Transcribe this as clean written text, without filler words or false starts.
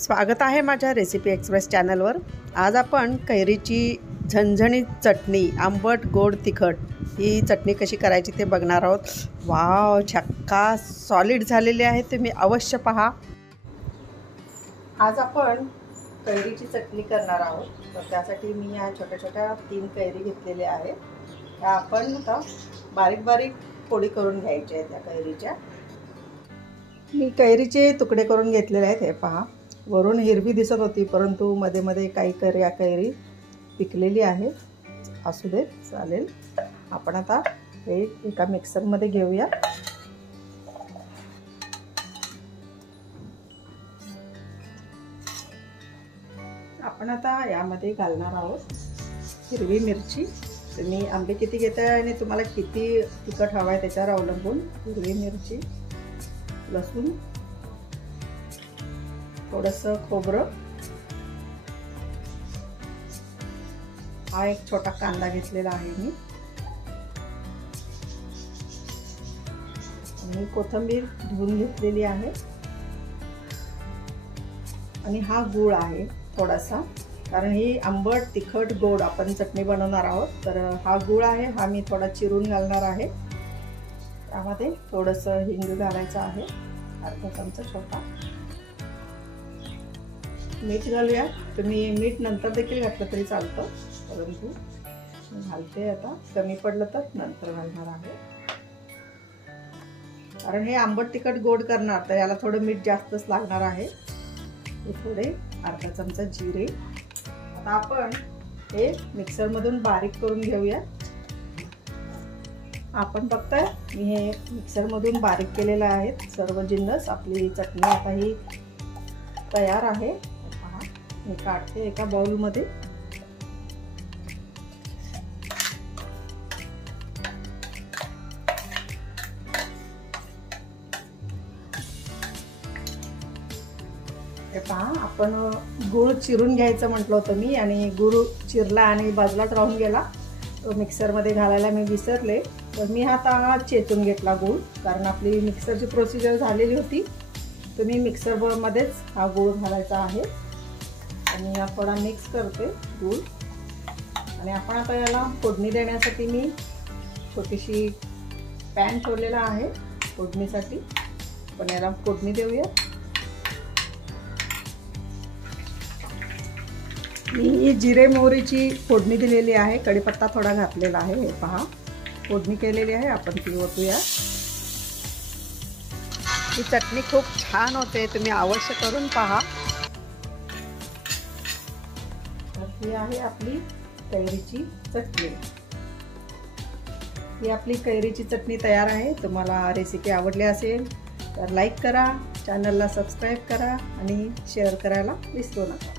स्वागत आहे माझ्या रेसिपी एक्सप्रेस चॅनलवर। आज आपण कैरीची झणझणीत चटणी, आंबट गोड तिखट ही चटणी कशी करायची ते बघणार आहोत। वाव, छक्का सॉलिड झालेली आहे, तुम्ही अवश्य पहा। आज आपण कैरीची चटणी करणार आहोत, तर त्यासाठी मी या छोट्या छोट्या 3 कैरी घेतलेले आहे। त्या आपण आता बारीक बारीक फोडी करून घ्यायच्या आहेत। त्या कैरीच्या मी कैरीचे तुकडे करून घेतलेले आहेत। हे पहा, वरून हिरवी दिसत होती, परंतु मध्ये मध्ये काही कैरी पिकलेली आहे। असू दे, चालेल। आपण आता हे एका मिक्सरमध्ये घेऊया। आपण आता यामध्ये घालणार आहोत हिरवी मिरची। तुम्ही आंबे किती घेताय आणि तुम्हाला किती तिखट हवं आहे त्याच्यावर अवलंबून हिरवी मिरची, लसूण, थोडंसं खोबरं, हा एक छोटा कांदा घेतलेला आहे मी, आणि कोथिंबीर धुवून घेतलेली आहे, आणि हा गूळ आहे थोडासा, कारण ही आंबट तिखट गोड आपण चटणी बनवणार आहोत। तर हा गूळ आहे, हा मी थोडा चिरून घालणार आहे। त्यामध्ये थोडंसं हिंग घालायचं आहे, अर्धा चमचा छोटा। मीठ घालूया, तुम्ही मीठ नंतर देखील घातलं तरी चालतं, परंतु मी घालते आता। कमी पडलं तर नंतर घालणार आहे, कारण हे आंबट तिखट गोड करणार, तर याला थोडं मीठ जास्तच लागणार आहे। हे थोडे अर्धा चमचा जिरे। आता आपण हे मिक्सरमधून बारीक करून घेऊया। आपण बघताय मी हे मिक्सरमधून बारीक केलेलं आहे सर्व जिन्नस। आपली चटणी आता ही तयार आहे। पहा, मी काढते एका बाउलमध्ये। हे पहा, आपण गूळ चिरून घ्यायचं म्हटलं होतं मी, आणि गूळ चिरला आणि बाजूलाच राहून गेला, तो मिक्सरमध्ये घालायला मी विसरले। तर मी आता चेचून घेतला गूळ, कारण आपली मिक्सरची प्रोसिजर झालेली होती। तर मी मिक्सरमध्येच हा गूळ घालायचा आहे, आणि या थोडा मिक्स करते गूळ। आणि आपण आता याला फोडणी देण्यासाठी मी छोटीशी पॅन ठेवलेला आहे फोडणीसाठी। पण याला फोडणी देऊया। मी जिरे मोहरीची फोडणी दिलेली आहे, कढीपत्ता थोडा घातलेला आहे। हे पहा, फोडणी केलेली आहे, आपण ती ओतूया। ही चटणी खूप छान होते, तुम्ही अवश्य करून पहा। तर ही आहे आपली कैरीची चटणी। ही आपली कैरीची चटणी तयार आहे। तुम्हाला रेसिपी आवडली असेल तर लाईक करा, चॅनलला सबस्क्राईब करा, आणि शेअर करायला विसरू नका।